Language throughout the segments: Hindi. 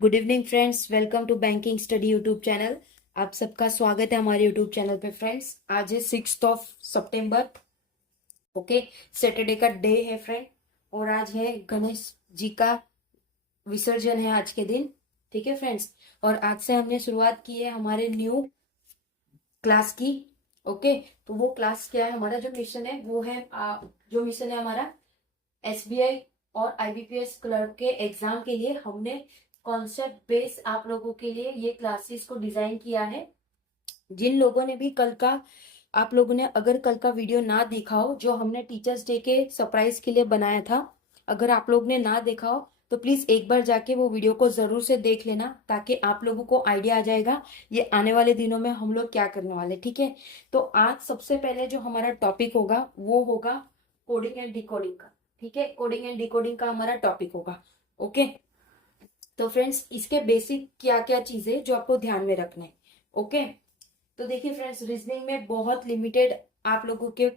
Good evening friends, welcome to banking study YouTube channel. आप सबका स्वागत है हमारे यूट्यूब चैनल पे। फ्रेंड्स, आज है 6 सितंबर। ओके, सैटरडे का डे है फ्रेंड। और आज है गणेश जी का विसर्जन है आज के दिन। ठीक है फ्रेंड्स, और आज से हमने शुरुआत की है हमारे न्यू क्लास की। ओके, तो वो क्लास क्या है, हमारा जो मिशन है वो है जो मिशन है हमारा एसबीआई और आईबीपीएस क्लर्क के एग्जाम के लिए हमने कॉन्सेप्ट बेस आप लोगों के लिए ये क्लासेस को डिजाइन किया है। जिन लोगों ने भी कल का आप लोगों ने अगर कल का वीडियो ना देखा हो, जो हमने टीचर्स डे के सरप्राइज के लिए बनाया था, अगर आप लोग ने ना देखा हो तो प्लीज एक बार जाके वो वीडियो को जरूर से देख लेना, ताकि आप लोगों को आइडिया आ जाएगा ये आने वाले दिनों में हम लोग क्या करने वाले। ठीक है, तो आज सबसे पहले जो हमारा टॉपिक होगा वो होगा कोडिंग एंड डिकोडिंग का। ठीक है, कोडिंग एंड डिकोडिंग का हमारा टॉपिक होगा। ओके, तो फ्रेंड्स इसके बेसिक क्या क्या चीजें जो आपको ध्यान में रखना है। ओके, तो देखिए फ्रेंड्स, रीजनिंग में बहुत लिमिटेड आप लोगों के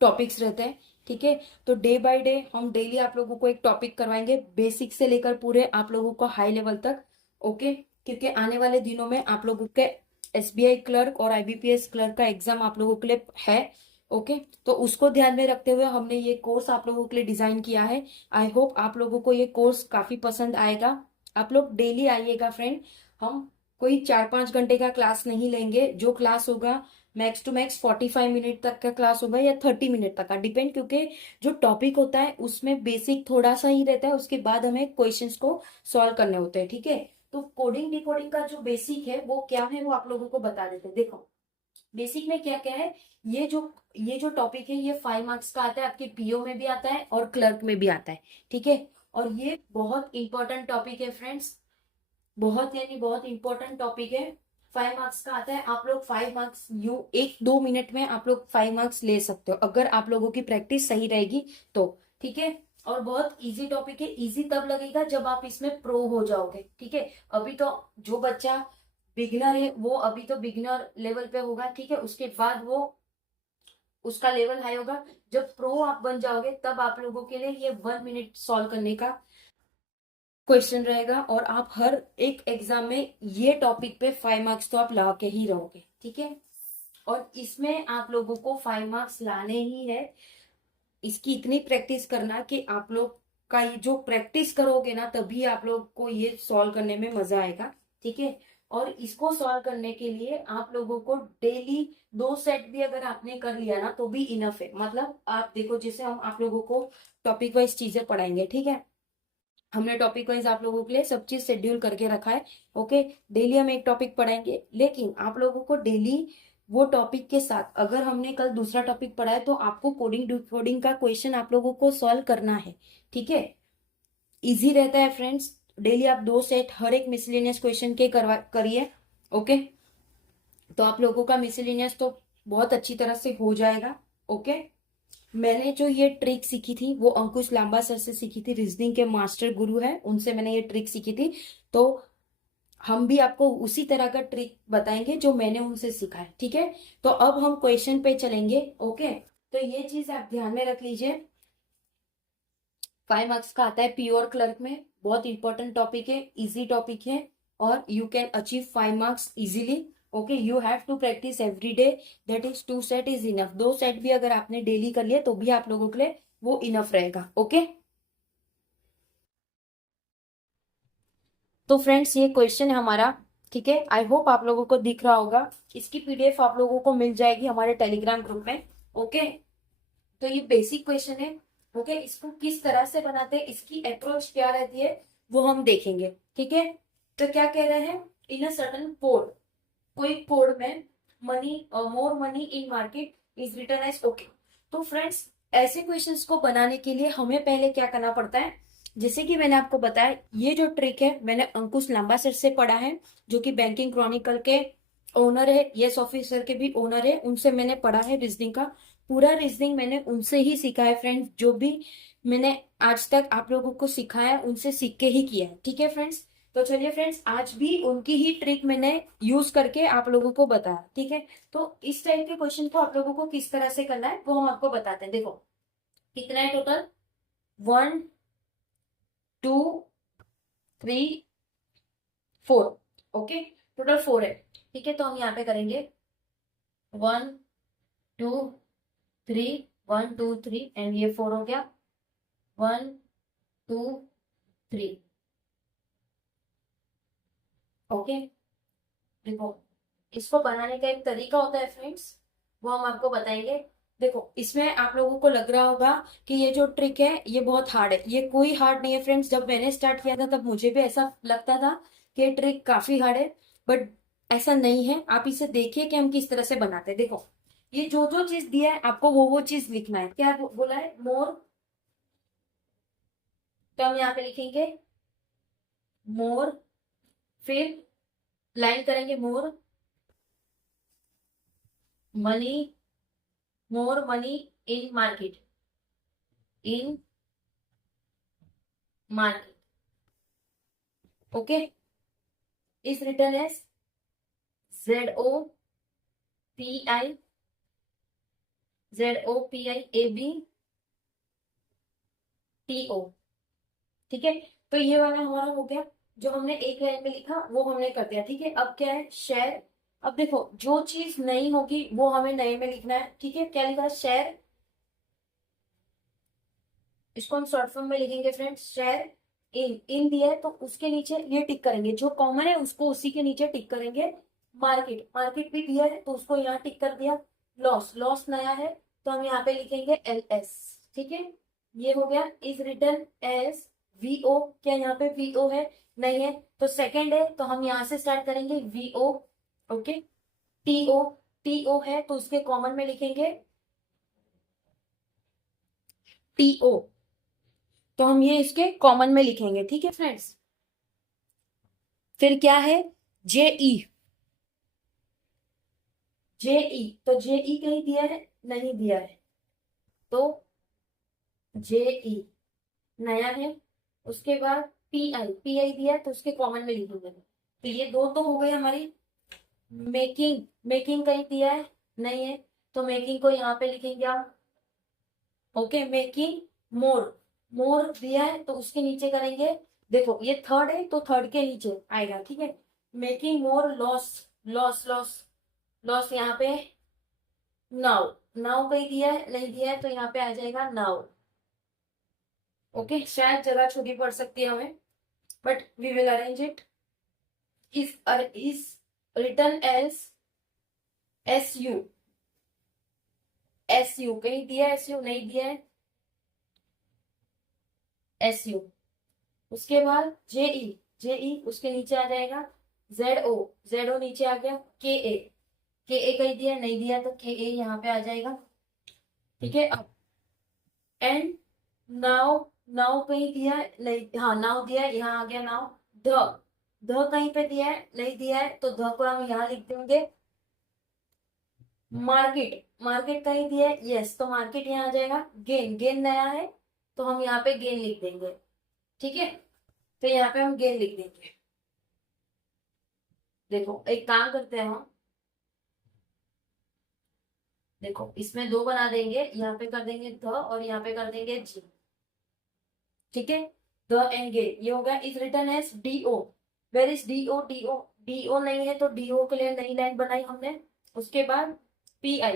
टॉपिक्स रहते हैं। ठीक है, तो डे बाय डे हम डेली आप लोगों को एक टॉपिक करवाएंगे, बेसिक से लेकर पूरे आप लोगों को हाई लेवल तक। ओके, क्योंकि आने वाले दिनों में आप लोगों के एसबीआई क्लर्क और आईबीपीएस क्लर्क का एग्जाम आप लोगों के लिए है। ओके, तो उसको ध्यान में रखते हुए हमने ये कोर्स आप लोगों के लिए डिजाइन किया है। आई होप आप लोगों को ये कोर्स काफी पसंद आएगा। आप लोग डेली आइएगा फ्रेंड। हम कोई 4-5 घंटे का क्लास नहीं लेंगे। जो क्लास होगा मैक्स टू मैक्स 45 मिनट तक का क्लास होगा या 30 मिनट तक का, डिपेंड, क्योंकि जो टॉपिक होता है उसमें बेसिक थोड़ा सा ही रहता है, उसके बाद हमें क्वेश्चंस को सॉल्व करने होते हैं। ठीक है, तो कोडिंग डिकोडिंग का जो बेसिक है वो क्या है वो आप लोगों को बता देते हैं। देखो बेसिक में क्या क्या है। ये जो टॉपिक है ये 5 मार्क्स का आता है, आपके पीओ में भी आता है और क्लर्क में भी आता है। ठीक है, और ये बहुत इंपॉर्टेंट टॉपिक है फ्रेंड्स, बहुत यानी बहुत इंपॉर्टेंट टॉपिक है। 5 मार्क्स का आता है। आप लोग 5 मार्क्स यू 1-2 मिनट में आप लोग 5 मार्क्स ले सकते हो, अगर आप लोगों की प्रैक्टिस सही रहेगी तो। ठीक है, और बहुत इजी टॉपिक है। इजी तब लगेगा जब आप इसमें प्रो हो जाओगे। ठीक है, अभी तो जो बच्चा बिगिनर है वो अभी तो बिगिनर लेवल पे होगा। ठीक है, उसके बाद वो उसका लेवल हाई होगा। जब प्रो आप बन जाओगे तब आप लोगों के लिए ये 1 मिनट सॉल्व करने का क्वेश्चन रहेगा, और आप हर एक एग्जाम में ये टॉपिक पे 5 मार्क्स तो आप ला के ही रहोगे। ठीक है, और इसमें आप लोगों को 5 मार्क्स लाने ही है। इसकी इतनी प्रैक्टिस करना कि आप लोग का ये जो प्रैक्टिस करोगे ना तभी आप लोग को ये सॉल्व करने में मजा आएगा। ठीक है, और इसको सॉल्व करने के लिए आप लोगों को डेली 2 सेट भी अगर आपने कर लिया ना तो भी इनफ है। मतलब आप देखो, जैसे हम आप लोगों को टॉपिक वाइज चीजें पढ़ाएंगे। ठीक है, हमने टॉपिक वाइज आप लोगों के लिए सब चीज शेड्यूल करके रखा है। ओके, डेली हम एक टॉपिक पढ़ाएंगे, लेकिन आप लोगों को डेली वो टॉपिक के साथ अगर हमने कल दूसरा टॉपिक पढ़ा है तो आपको कोडिंग डिकोडिंग का क्वेश्चन आप लोगों को सॉल्व करना है। ठीक है, इजी रहता है फ्रेंड्स। डेली आप 2 सेट हर एक मिसलेनियस क्वेश्चन के करवा करिए। ओके, तो आप लोगों का मिसलेनियस तो बहुत अच्छी तरह से हो जाएगा। ओके, मैंने जो ये ट्रिक सीखी थी वो अंकुश लांबा सर से सीखी थी, रीजनिंग के मास्टर गुरु है, उनसे मैंने ये ट्रिक सीखी थी। तो हम भी आपको उसी तरह का ट्रिक बताएंगे जो मैंने उनसे सीखा है। ठीक है, तो अब हम क्वेश्चन पे चलेंगे। ओके, तो ये चीज आप ध्यान में रख लीजिए। 5 मार्क्स का आता है प्योर क्लर्क में, बहुत इंपॉर्टेंट टॉपिक है, इजी टॉपिक है, और you can achieve 5 marks easily. Okay, you have to practise every day, that is 2 set is enough. 2 set भी अगर आपने डेली कर लिया तो भी आप लोगों के लिए वो इनफ रहेगा। ओके, तो फ्रेंड्स ये क्वेश्चन है हमारा। ठीक है, आई होप आप लोगों को दिख रहा होगा। इसकी पीडीएफ आप लोगों को मिल जाएगी हमारे टेलीग्राम ग्रुप में। ओके, तो ये बेसिक क्वेश्चन है। ओके, इसको किस तरह से बनाते हैं, इसकी अप्रोच क्या रहती है वो हम देखेंगे। ठीक है, तो क्या कह रहे हैं, इन अ सर्टन कोड, कोई कोड में money more money in market is return as. Okay, तो फ्रेंड्स ऐसे क्वेश्चंस को बनाने के लिए हमें पहले क्या करना पड़ता है, जैसे कि मैंने आपको बताया ये जो ट्रिक है मैंने अंकुश लांबा सर से पढ़ा है, जो कि बैंकिंग क्रॉनिकल के ओनर है, यस ऑफिसर के भी ओनर है। उनसे मैंने पढ़ा है रीजनिंग का, पूरा रीजनिंग मैंने उनसे ही सीखा है फ्रेंड्स। जो भी मैंने आज तक आप लोगों को सिखाया उनसे सीख के ही किया है। ठीक है फ्रेंड्स, तो चलिए फ्रेंड्स आज भी उनकी ही ट्रिक मैंने यूज करके आप लोगों को बताया। ठीक है, तो इस टाइप के क्वेश्चन को आप लोगों को किस तरह से करना है वो हम आपको बताते हैं। देखो कितना है टोटल, 1 2 3 4। ओके, टोटल 4 है। ठीक है, तो हम यहाँ पे करेंगे 1 2 3, 1 2 3 एंड ये 4 हो गया, 1 2 3। ओके, देखो इसको बनाने का एक तरीका होता है फ्रेंड्स, वो हम आपको बताएंगे। देखो इसमें आप लोगों को लग रहा होगा कि ये जो ट्रिक है ये बहुत हार्ड है। ये कोई हार्ड नहीं है फ्रेंड्स। जब मैंने स्टार्ट किया था तब मुझे भी ऐसा लगता था कि ये ट्रिक काफी हार्ड है, बट ऐसा नहीं है। आप इसे देखिए कि हम किस तरह से बनाते हैं। देखो ये जो जो चीज दिया है आपको वो चीज लिखना है। क्या बोला है? मोर, तो हम यहाँ पे लिखेंगे मोर, फिर लाइन करेंगे more money, more money in market, in market. Okay, is return as ZOPI, ZOPIABTO। ठीक है, तो ये वाला हमारा हो गया। जो हमने एक लाइन में लिखा वो हमने कर दिया। ठीक है, अब क्या है? शेयर। अब देखो जो चीज नई होगी वो हमें नए में लिखना है। ठीक है, क्या लिखा है? शेयर। इसको हम शॉर्ट फॉर्म में लिखेंगे फ्रेंड्स, शेयर इन। इन दिया है तो उसके नीचे ये टिक करेंगे, जो कॉमन है उसको उसी के नीचे टिक करेंगे। मार्केट, मार्केट भी दिया है तो उसको यहाँ टिक कर दिया। लॉस, लॉस नया है तो हम यहाँ पे लिखेंगे LS। ठीक है, ये हो गया। इज रिटर्न एज VO, क्या यहाँ पे VO है? नहीं है, तो सेकंड है तो हम यहाँ से स्टार्ट करेंगे VO। ओके, TO, TO है तो उसके कॉमन में लिखेंगे TO, तो हम ये इसके कॉमन में लिखेंगे। ठीक है फ्रेंड्स, फिर क्या है? JE, JE, तो JE कहीं दिया है? नहीं दिया है, तो JE नया है। उसके बाद PI दिया है तो उसके कॉमन में लिखेंगे। तो ये दो तो हो गए हमारी। मेकिंग, मेकिंग कहीं दिया है? नहीं है, तो मेकिंग को यहाँ पे लिखेंगे आप। ओके, मेकिंग मोर, मोर दिया है तो उसके नीचे करेंगे। देखो ये थर्ड है तो थर्ड के नीचे आएगा। ठीक है, making more loss, loss loss loss यहाँ पे नाउ, नाउ कहीं दिया है? नहीं दिया है, तो यहाँ पे आ जाएगा नाउ। ओके, शायद जगह छोटी पड़ सकती है हमें, but we will arrange it. Is return as SU, SU कहीं दिया है? SU नहीं दिया है, SU। उसके बाद JE, JE उसके नीचे आ जाएगा। ZO, ZO नीचे आ गया। KA, KA कहीं दिया है? नहीं दिया, तो KA यहाँ पे आ जाएगा। ठीक है, अब एंड नाउ, नाउ कहीं दिया है? नहीं, हाँ नाउ दिया है, यहाँ आ गया नाउ। ध, ध कहीं पे दिया है? नहीं दिया है, तो ध को हम यहाँ लिख देंगे। मार्केट, मार्केट कहीं दिया है? यस, तो मार्केट यहाँ आ जाएगा। गेन, गेन नया है तो हम यहाँ पे गेन लिख देंगे। ठीक है, तो यहाँ पे हम गेन लिख देंगे। देखो एक काम करते हैं हम, देखो इसमें दो बना देंगे, यहाँ पे कर देंगे ध और यहाँ पे कर देंगे जी। ठीक है, द एंड गेन, ये हो गया। Is return as DO, where is DO? DO, DO नहीं है तो DO के लिए नई लाइन बनाई हमने। उसके बाद PI,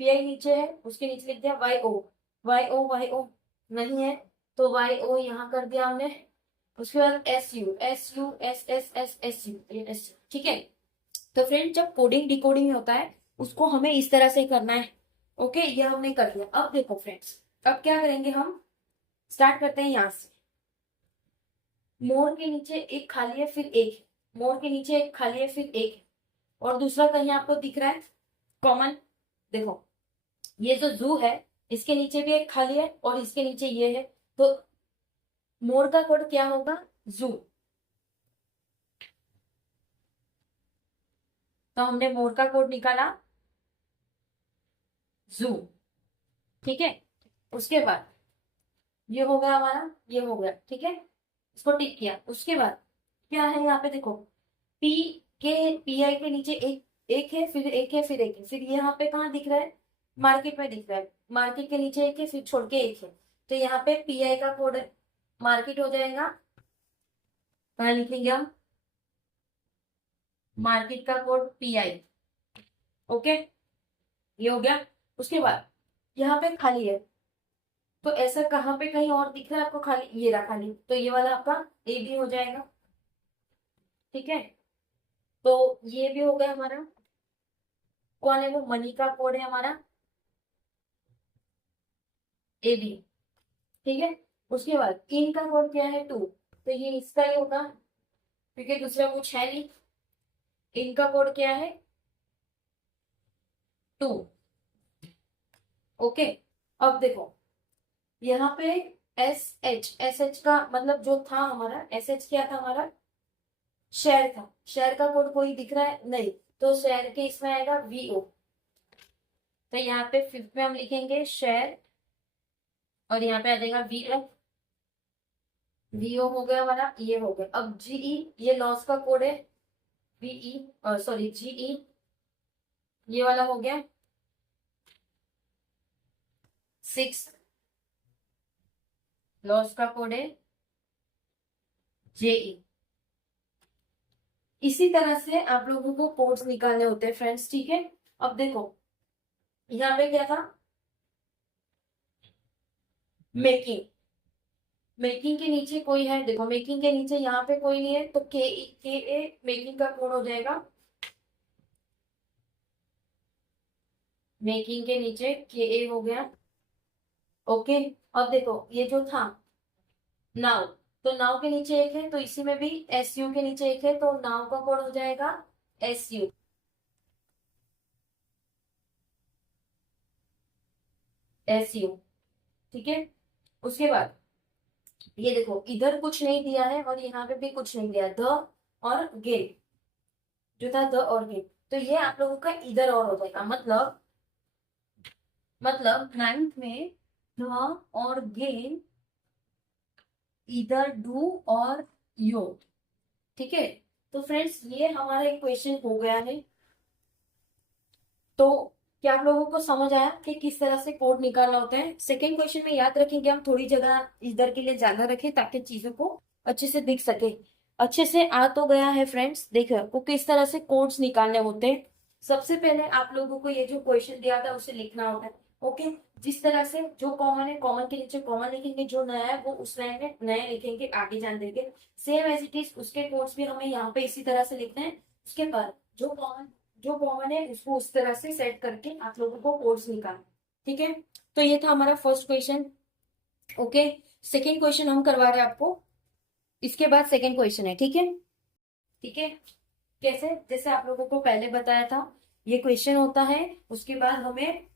PI नीचे है उसके नीचे लिख दिया YO, YO, YO नहीं है तो YO यहाँ कर दिया हमने। उसके बाद SU, SU, SU, ये SU। ठीक है, तो फ्रेंड जब कोडिंग डिकोडिंग होता है उसको हमें इस तरह से करना है। ओके, ये हमने कर लिया। अब देखो फ्रेंड्स, अब क्या करेंगे हम? स्टार्ट करते हैं यहाँ से। मोर के नीचे एक खाली है फिर एक है, मोर के नीचे एक खाली है फिर एक है, और दूसरा कहीं आपको दिख रहा है कॉमन? देखो ये जो जू है इसके नीचे भी एक खाली है और इसके नीचे ये है, तो मोर का कोड क्या होगा? जू। तो हमने मोर का कोड निकाला जू। ठीक है, उसके बाद ये हो गया हमारा, ये हो गया। ठीक है, इसको टिक किया। उसके बाद क्या है यहाँ पे? देखो पी के PI के नीचे एक, एक है फिर एक है फिर एक है, फिर यहाँ पे कहाँ दिख रहा है? मार्केट में दिख रहा है। मार्केट के नीचे एक है फिर छोड़ के एक है, तो यहाँ पे PI का कोड मार्केट हो जाएगा। कहाँ लिखेंगे हम? मार्केट का कोड PI। ओके, ये हो गया। उसके बाद यहाँ पे खाली है, तो ऐसा कहाँ पे कहीं और दिख रहा है आपको खाली? ये रहा खाली, तो ये वाला आपका AB हो जाएगा। ठीक है, तो ये भी हो गया हमारा। कौन है वो? मनी का कोड है हमारा AB। ठीक है, उसके बाद किंग का कोड क्या है? 2, तो ये इसका ही होगा क्योंकि दूसरा कुछ है नहीं। इनका कोड क्या है? 2। ओके, अब देखो यहाँ पे SH का मतलब जो था हमारा SH क्या था हमारा? शेयर था। शेयर का कोड कोई दिख रहा है? नहीं, तो शेयर के इसमें आएगा VO। तो यहाँ पे फिफ्थ में हम लिखेंगे शेयर, और यहाँ पे आ जाएगा VF। VO हो गया हमारा, ये हो गया। अब GE, ये लॉस का कोड है। VE, और सॉरी GE, ये वाला हो गया। 6 लॉस का कोड है JE। इसी तरह से आप लोगों को कोड्स निकालने होते हैं फ्रेंड्स। ठीक है, अब देखो यहाँ पे क्या था? मेकिंग। मेकिंग के नीचे कोई है? देखो मेकिंग के नीचे यहाँ पे कोई नहीं है, तो KA मेकिंग का कोड हो जाएगा। मेकिंग के नीचे KA हो गया। ओके, अब देखो ये जो था नाउ, तो नाउ के नीचे एक है, तो इसी में भी SU के नीचे एक है, तो नाउ का कोड हो जाएगा SU। SU, ठीक है। उसके बाद ये देखो इधर कुछ नहीं दिया है और यहाँ पे भी कुछ नहीं दिया, द और गेन जो था, द और गेन, तो ये आप लोगों का इधर और हो जाएगा। मतलब नाइन्थ में द और गेन इधर डू और यो। ठीक है, तो फ्रेंड्स ये हमारा एक क्वेश्चन हो गया है। तो क्या आप लोगों को समझ आया कि किस तरह से कोड निकालना होता है? सेकेंड क्वेश्चन में याद रखेंगे हम, थोड़ी जगह इधर के लिए ज्यादा रखें ताकि चीजों को अच्छे से दिख सके। अच्छे से आ तो गया है फ्रेंड्स? देखो को किस तरह से कोड्स निकालने होते हैं। सबसे पहले आप लोगों को ये जो क्वेश्चन दिया था उसे लिखना होता है। ओके, जिस तरह से जो कॉमन है कॉमन के नीचे कॉमन लिखेंगे, जो नया है वो उस लाइन में नया लिखेंगे, आगे जान देंगे। सेम एज इट इज उसके कोड्स भी हमें यहाँ पे इसी तरह से लिखना है। उसके बाद जो कॉमन है उसको उस तरह से सेट करके आप लोगों को कोड्स निकालना। ठीक है, तो ये था हमारा first question. Okay, second question हम करवा रहे हैं आपको, इसके बाद सेकेंड क्वेश्चन है। ठीक है, ठीक है। कैसे? जैसे आप लोगों को पहले बताया था, ये क्वेश्चन होता है, उसके बाद हमें,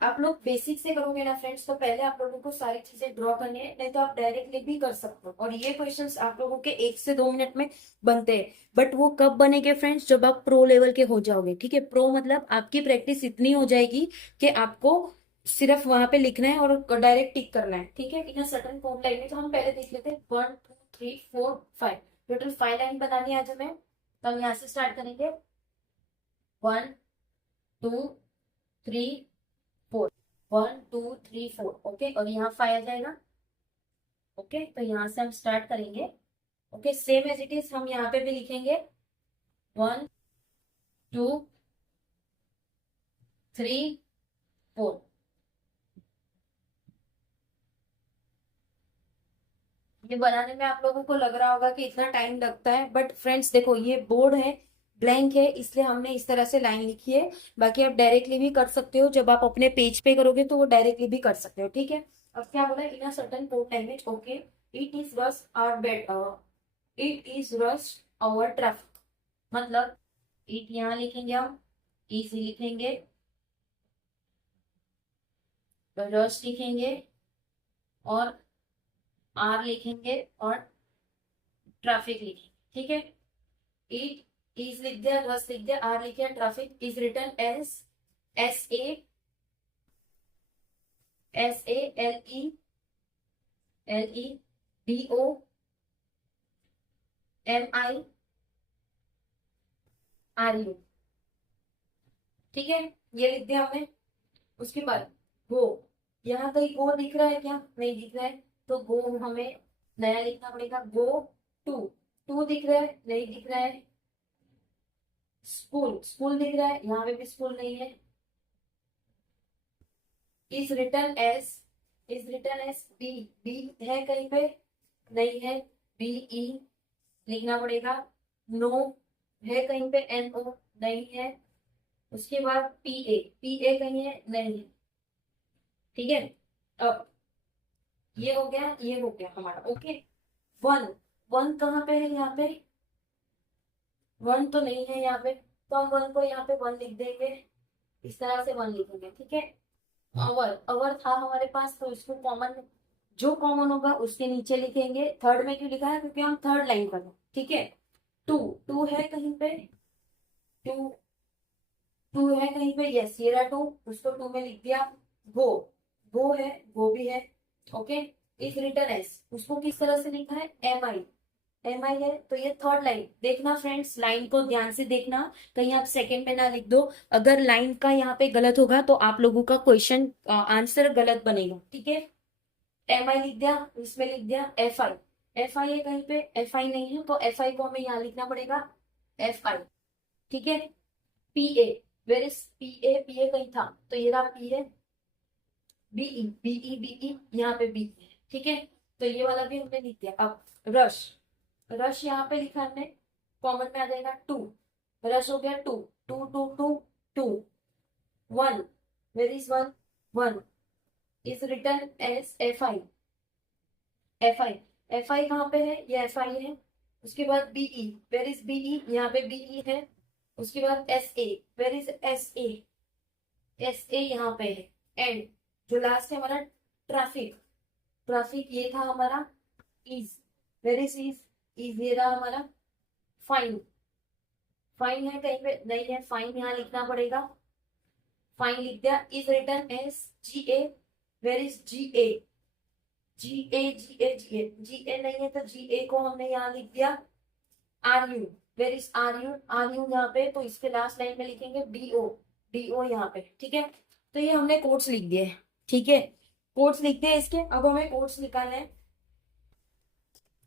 आप लोग बेसिक से करोगे ना फ्रेंड्स, तो पहले आप लोगों को सारी चीजें ड्रॉ करनी है, नहीं तो आप डायरेक्टली भी कर सकते हो। और ये क्वेश्चंस आप लोगों के 1 से 2 मिनट में बनते हैं। बट वो कब बनेंगे फ्रेंड्स? जब आप प्रो लेवल के हो जाओगे। ठीक है, प्रो मतलब आपकी प्रैक्टिस इतनी हो जाएगी कि आपको सिर्फ वहां पे लिखना है और डायरेक्ट टिक करना है। ठीक है, इन सर्टन कोड लाइन में, तो हम पहले देख लेते हैं 1 2 3 4 5, टोटल 5 लाइन बनानी है आज हमें। तो हम यहाँ से स्टार्ट करेंगे, 1 2 3 4, 1 2 3 4। ओके, और यहाँ 5 आ जाएगा। ओके, तो यहाँ से हम स्टार्ट करेंगे। Okay, same as it is हम यहाँ पे भी लिखेंगे, 1 2 3 4। ये बनाने में आप लोगों को लग रहा होगा कि इतना टाइम लगता है, बट फ्रेंड्स देखो ये बोर्ड है, ब्लैंक है, इसलिए हमने इस तरह से लाइन लिखी है। बाकी आप डायरेक्टली भी कर सकते हो, जब आप अपने पेज पे करोगे तो वो डायरेक्टली भी कर सकते हो। ठीक है, अब क्या बोला? In a certain code language. Okay, it is रस आवर बेड, इट इज रस आवर ट्रैफिक। मतलब इट यहाँ लिखेंगे हम, इज लिखेंगे, रस लिखेंगे, और आर लिखेंगे, और ट्रैफिक लिखेंगे। ठीक है, इट इज लिख दिया, रस लिख दिया, आर लिख दिया, traffic is return as SALEDOMIRU। ठीक है, ये लिख दिया हमने। उसके बाद गो, यहाँ कहीं गो दिख रहा है क्या? नहीं दिख रहा है, तो गो हमें नया लिखना पड़ेगा। गो टू, टू दिख रहा है? नहीं दिख रहा है, स्कूल, स्कूल दिख रहा है, यहाँ पे भी स्कूल नहीं है। Is return as, is return as B, B है कहीं पे, नहीं है, बी ई लिखना पड़ेगा। नो है कहीं पे, एन ओ नहीं है। उसके बाद पी ए, पी ए कहीं है, नहीं है। ठीक है, अब ये हो गया, ये हो गया हमारा। ओके, वन, वन कहाँ पे है, यहाँ पे वन तो नहीं है यहाँ पे, तो हम वन को यहाँ पे वन लिख देंगे, इस तरह से वन लिखेंगे। ठीक है, अवर, अवर था हमारे पास, तो इसको कॉमन, जो कॉमन होगा उसके नीचे लिखेंगे। थर्ड में क्यों लिखा है, क्योंकि हम थर्ड लाइन पर हैं। ठीक है, टू, टू है कहीं पे, टू, टू है कहीं पे, यस ये रहा टू, उसको टू में लिख दिया। गो, गो है, गो भी है। ओके, इज रिटर्न एस, उसको किस तरह से लिखा है, एम आई, एम आई है, तो ये थर्ड लाइन। देखना फ्रेंड्स, लाइन को ध्यान से देखना, कहीं आप सेकंड में ना लिख दो। अगर लाइन का यहाँ पे गलत होगा तो आप लोगों का क्वेश्चन आंसर गलत बनेगा। ठीक है, एम आई लिख दिया, इसमें लिख दिया एफ आई, एफ आई है कहीं पे, एफ आई नहीं है, तो एफ आई को हमें यहाँ लिखना पड़ेगा, एफ आई। ठीक है, P A, where is P A, P A कहीं था, तो ये रहा P A. B E, B E, B E, यहाँ पे बी है। ठीक है, तो ये वाला भी हमने लिख दिया। अब रश, रश यहाँ पे लिखा हमने, कॉमन में आ जाएगा टू, रश हो गया two, two two two, two. One, where is one, one is return as F I, F I, F I कहाँ पे है, ये एफ आई है। उसके बाद बीई, वेर इज बीई, यहाँ पे बीई है। उसके बाद S A, where is S A, S A यहाँ पे है। एंड जो लास्ट है हमारा ट्रैफिक, ट्रैफिक ये था हमारा, इज, वेर इज ये रहा हमारा। फाइन, फाइन है कहीं पे, नहीं है, फाइन यहाँ लिखना पड़ेगा, फाइन लिख दिया। Is return as G A, where is G A, G A, G A, G A, G A नहीं है, तो जी ए को हमने यहाँ लिख दिया। R U, where is R U, R U यहाँ पे, तो इसके लास्ट लाइन में लिखेंगे डी ओ, डी ओ यहाँ पे। ठीक है, तो ये हमने कोड्स लिख दिए। ठीक है, कोड्स लिख दिए इसके, अब हमें कोड्स निकालने हैं,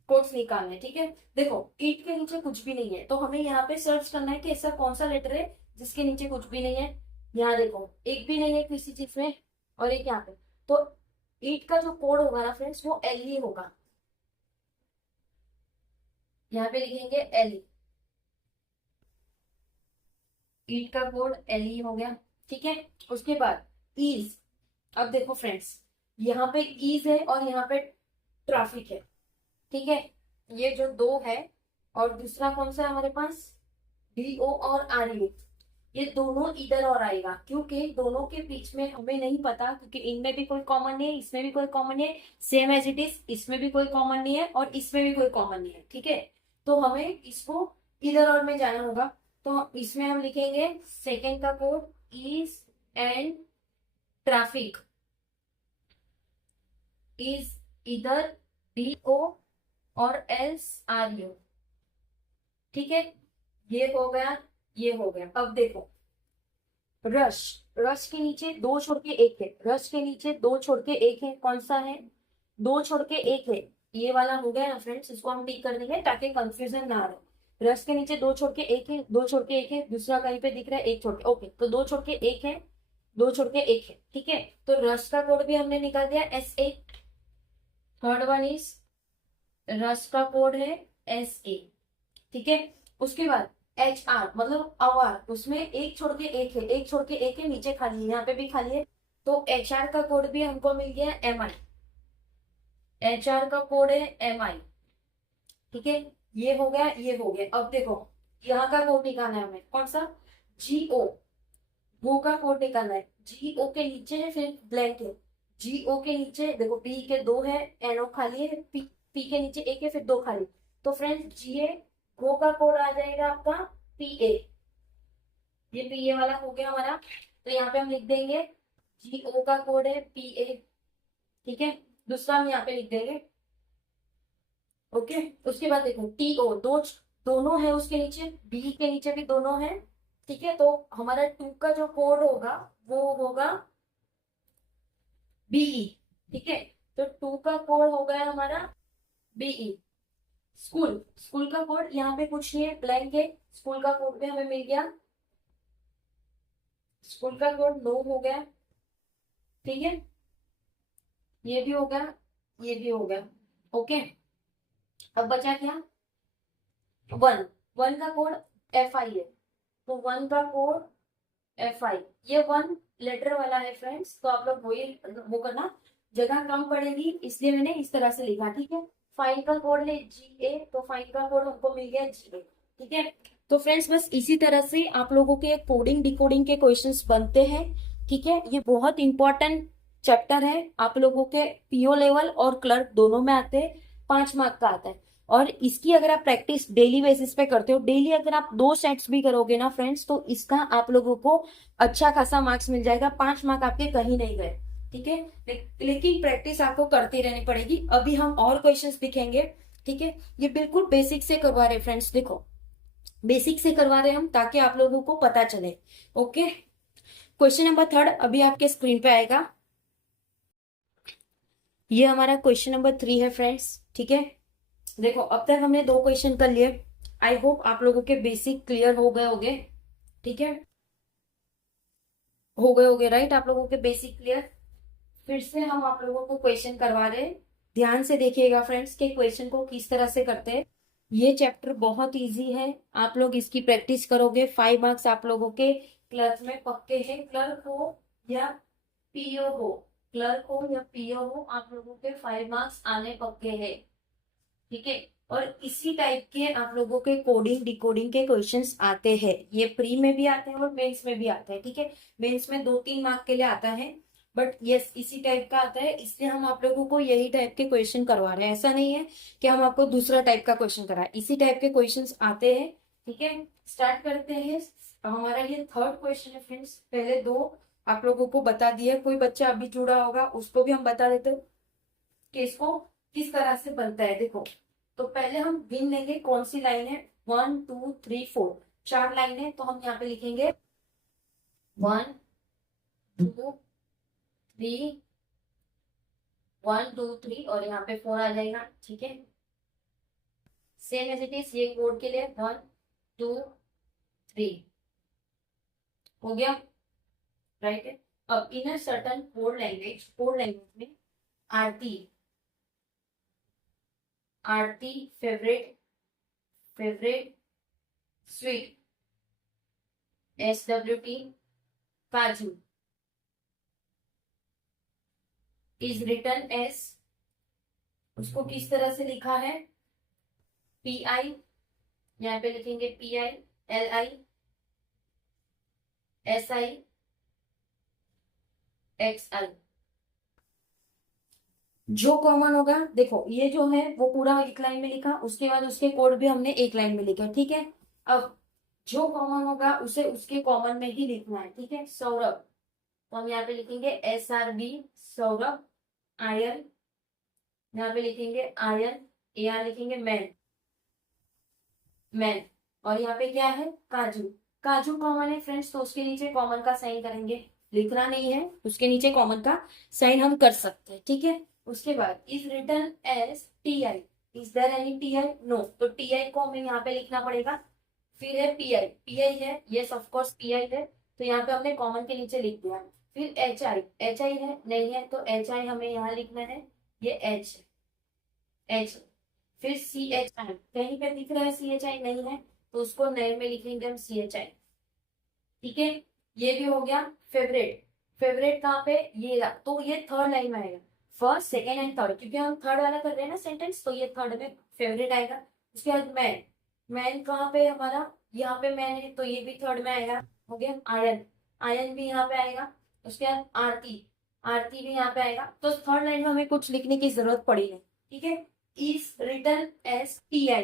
कोड्स निकालना है। ठीक है, देखो ईट के नीचे कुछ भी नहीं है, तो हमें यहाँ पे सर्च करना है कि ऐसा कौन सा लेटर है जिसके नीचे कुछ भी नहीं है। यहाँ देखो एक भी नहीं है किसी चीज में, और एक यहाँ पे, तो ईट का जो कोड होगा ना फ्रेंड्स, वो एल ही होगा। यहाँ पे लिखेंगे एल, ईट का कोड एल ही हो गया। ठीक है, उसके बाद ईज, अब देखो फ्रेंड्स, यहाँ पे ईज है और यहाँ पे ट्रैफिक है। ठीक है, ये जो दो है, और दूसरा कौन सा है हमारे पास, डी ओ और आर यू, ये दोनों इधर और आएगा, क्योंकि दोनों के बीच में हमें नहीं पता, क्योंकि इनमें भी कोई कॉमन नहीं है, इसमें भी कोई कॉमन नहीं है, सेम एज इट इज, इसमें भी कोई कॉमन नहीं है और इसमें भी कोई कॉमन नहीं है। ठीक है, तो हमें इसको इधर और में जाना होगा, तो इसमें हम लिखेंगे सेकेंड का code is and traffic, is इधर डी ओ और एल्स आर यू। ठीक है, ये हो गया, ये हो गया। अब देखो रश, रश के नीचे दो छोड़ के एक है, रश के नीचे दो छोड़ के एक है, कौन सा है, दो छोड़ के एक है, ये वाला हो गया ना फ्रेंड्स, इसको हम टिक कर देंगे ताकि कंफ्यूजन ना रहे। रश के नीचे दो छोड़ के एक है, दो छोड़ के एक है, दूसरा कहीं पे दिख रहा है एक छोड़ के, ओके, तो दो छोड़ के एक है, दो छोड़ के एक है। ठीक है, तो रश का कोड भी हमने निकाल दिया S A. Third one is, rush का कोड है एस ए। ठीक है, उसके बाद एच आर मतलब आवर, उसमें एक छोड़ के एक है, एक छोड़ के एक है, नीचे खाली है, यहाँ पे भी खाली है, तो एच आर का कोड भी हमको मिल गया एम आई, एच आर का कोड है एम आई। ठीक है, ये हो गया, ये हो गया। अब देखो यहाँ का कोड निकालना है हमें, कौन सा, जी ओ, वो का कोड निकालना है। जी ओ के नीचे है, फिर ब्लैंक है, जी ओ के नीचे देखो पी के दो है, एन ओ खाली है, पी, पी के नीचे एक है, फिर दो खाली, तो फ्रेंड्स जी ए, गो का कोड आ जाएगा आपका पी ए, ये पी ए वाला हो गया हमारा, तो यहाँ पे हम लिख देंगे जी ओ का कोड है पी ए। ठीक है, दूसरा हम यहाँ पे लिख देंगे। ओके, उसके बाद देखो टी ओ, दो दोनों है उसके नीचे, बी के नीचे भी दोनों है। ठीक है, तो हमारा टू का जो कोड होगा वो होगा बीई। ठीक है, तो टू का कोड हो गया हमारा बीई। स्कूल, स्कूल का कोड यहाँ पे कुछ नहीं है, ब्लैंक है। स्कूल का कोड भी हमें मिल गया, स्कूल का कोड 9 हो गया। ठीक है, ये भी हो गया, ये भी हो गया। ओके, अब बचा क्या? वन, वन का कोड FI है, तो वन का कोड FI, ये वन लेटर वाला है फ्रेंड्स, तो आप लोग वही वो करना, जगह कम पड़ेगी इसलिए मैंने इस तरह से लिखा। ठीक है, फाइल का कोड है GA, तो फाइल का कोड हमको मिल गया GA। ठीक है, तो फ्रेंड्स बस इसी तरह से आप लोगों के कोडिंग डिकोडिंग के क्वेश्चंस बनते हैं। ठीक है, ये बहुत इंपॉर्टेंट चैप्टर है, आप लोगों के PO लेवल और क्लर्क दोनों में आते हैं, 5 मार्क का आता है। और इसकी अगर आप प्रैक्टिस डेली बेसिस पे करते हो, डेली अगर आप 2 सेट्स भी करोगे ना फ्रेंड्स, तो इसका आप लोगों को अच्छा खासा मार्क्स मिल जाएगा, 5 मार्क आपके कहीं नहीं गए। ठीक है, लेकिन प्रैक्टिस आपको करती रहनी पड़ेगी। अभी हम और क्वेश्चंस दिखेंगे। ठीक है, ये बिल्कुल बेसिक से करवा रहे फ्रेंड्स, देखो बेसिक से करवा रहे हम ताकि आप लोगों को पता चले। ओके, क्वेश्चन नंबर 3 अभी आपके स्क्रीन पे आएगा। ये हमारा क्वेश्चन नंबर 3 है फ्रेंड्स। ठीक है, देखो अब तक हमने 2 क्वेश्चन कर लिए, आई होप आप लोगों के बेसिक क्लियर हो गए होंगे। ठीक है, हो गए होंगे राइट, आप लोगों के बेसिक क्लियर। फिर से हम आप लोगों को क्वेश्चन करवा रहे हैं, ध्यान से देखिएगा फ्रेंड्स के क्वेश्चन को किस तरह से करते हैं। ये चैप्टर बहुत इजी है, आप लोग इसकी प्रैक्टिस करोगे, 5 मार्क्स आप लोगों के क्लर्क में पक्के हैं। क्लर्क हो या PO हो, क्लर्क हो या PO हो, आप लोगों के 5 मार्क्स आने पक्के हैं। ठीक है, और इसी टाइप के आप लोगों के कोडिंग डिकोडिंग के क्वेश्चंस आते हैं, ये प्री में भी आते हैं और मेंस में भी आते हैं। ठीक है, मेंस में 2-3 मार्क के लिए आता है, बट यस इसी टाइप का आता है, इसलिए हम आप लोगों को यही टाइप के क्वेश्चन करवा रहे हैं। ऐसा नहीं है कि हम आपको दूसरा टाइप का क्वेश्चन कराए, इसी टाइप के क्वेश्चन आते हैं। ठीक है, स्टार्ट करते हैं। हमारा ये 3rd क्वेश्चन है फ्रेंड्स, पहले 2 आप लोगों को बता दिया, कोई बच्चा अभी जुड़ा होगा उसको भी हम बता देते हैं कि इसको किस तरह से बनता है। देखो, तो पहले हम गिन लेंगे कौन सी लाइन है, 1 2 3 4, 4 लाइन है, तो हम यहाँ पे लिखेंगे 1 2 3, 1 2 3 और यहाँ पे 4 आ जाएगा। ठीक है, सेम एज इट इज ये कोड के लिए 1 2 3 हो गया, राइट है। अब इन अ सर्टन कोड लैंग्वेज में आरती, आरती फेवरेट स्वीट, SWT काजू इज रिटर्न एस, उसको किस तरह से लिखा है, PI, यहाँ पे लिखेंगे PI LI SI XI। जो कॉमन होगा, देखो ये जो है वो पूरा एक लाइन में लिखा, उसके बाद उसके कोड भी हमने एक लाइन में लिखा। ठीक है, अब जो कॉमन होगा उसे उसके कॉमन में ही लिखना है। ठीक है, सौरभ, तो हम यहाँ पे लिखेंगे SRB सौरभ। आयन, यहाँ पे लिखेंगे आयन, यहाँ लिखेंगे मैन, मैन। और यहाँ पे क्या है, काजू, काजू कॉमन है फ्रेंड्स, तो उसके नीचे कॉमन का साइन करेंगे, लिखना नहीं है, उसके नीचे कॉमन का साइन हम कर सकते हैं। ठीक है, उसके बाद is return as TI, is there any TI, no, तो TI को हमें यहाँ पे लिखना पड़ेगा। फिर है PI है, यस ऑफ कोर्स PI है, तो यहाँ पे हमने कॉमन के नीचे लिख दिया। फिर HI है, नहीं है, तो HI हमें यहाँ लिखना है, ये H। फिर CHI, कहीं पे दिख रहा है CHI, नहीं है, तो उसको नए में लिखेंगे हम CHI। ठीक है, ये भी हो गया। फेवरेट, फेवरेट कहाँ पे, ये रहा, तो ये 3rd लाइन में आएगा, फर्स्ट सेकेंड एंड थर्ड, क्योंकि हम थर्ड वाला कर रहे हैं ना सेंटेंस, तो ये 3rd में फेवरेट आएगा। उसके बाद मैन, मैन कहाँ पे हमारा, यहाँ पे मैन है, तो ये भी 3rd में आएगा। हो गया, आयन, आयन भी यहाँ पे आएगा। उसके बाद आरती, आरती भी यहाँ पे आएगा। तो 3rd लाइन में हमें कुछ लिखने की जरूरत पड़ी नहीं। ठीक है, इज रिटर्न एज TI,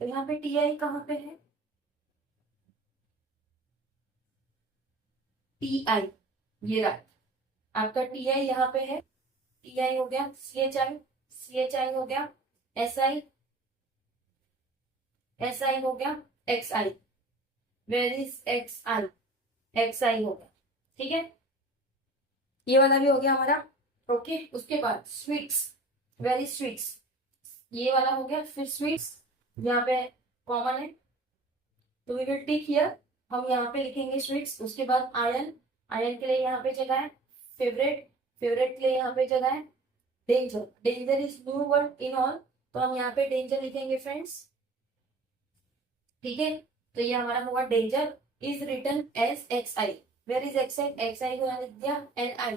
तो यहाँ पे TI कहाँ पे है, TI, ये रहा आपका TI यहाँ पे है, TI हो गया। CHI हो गया, SI हो गया, XI, वेर इज XI हो गया। ठीक है, ये वाला भी हो गया हमारा। ओके, उसके बाद स्वीट्स, वेरी स्वीट्स, ये वाला हो गया। फिर स्वीट्स, यहाँ पे कॉमन है, तो वी विल टिक हियर। हम यहाँ पे लिखेंगे स्वीट्स। उसके बाद आयन, आयन के लिए यहाँ पे जगह है। फेवरेट, फेवरेट के लिए यहाँ पे जगह है। Danger, danger is new word in all, तो हम यहाँ पे डेंजर लिखेंगे फ्रेंड्स। ठीक है, तो ये हमारा होगा danger is written as X I. Where is X I? X I को यहाँ लिख दिया एन आई,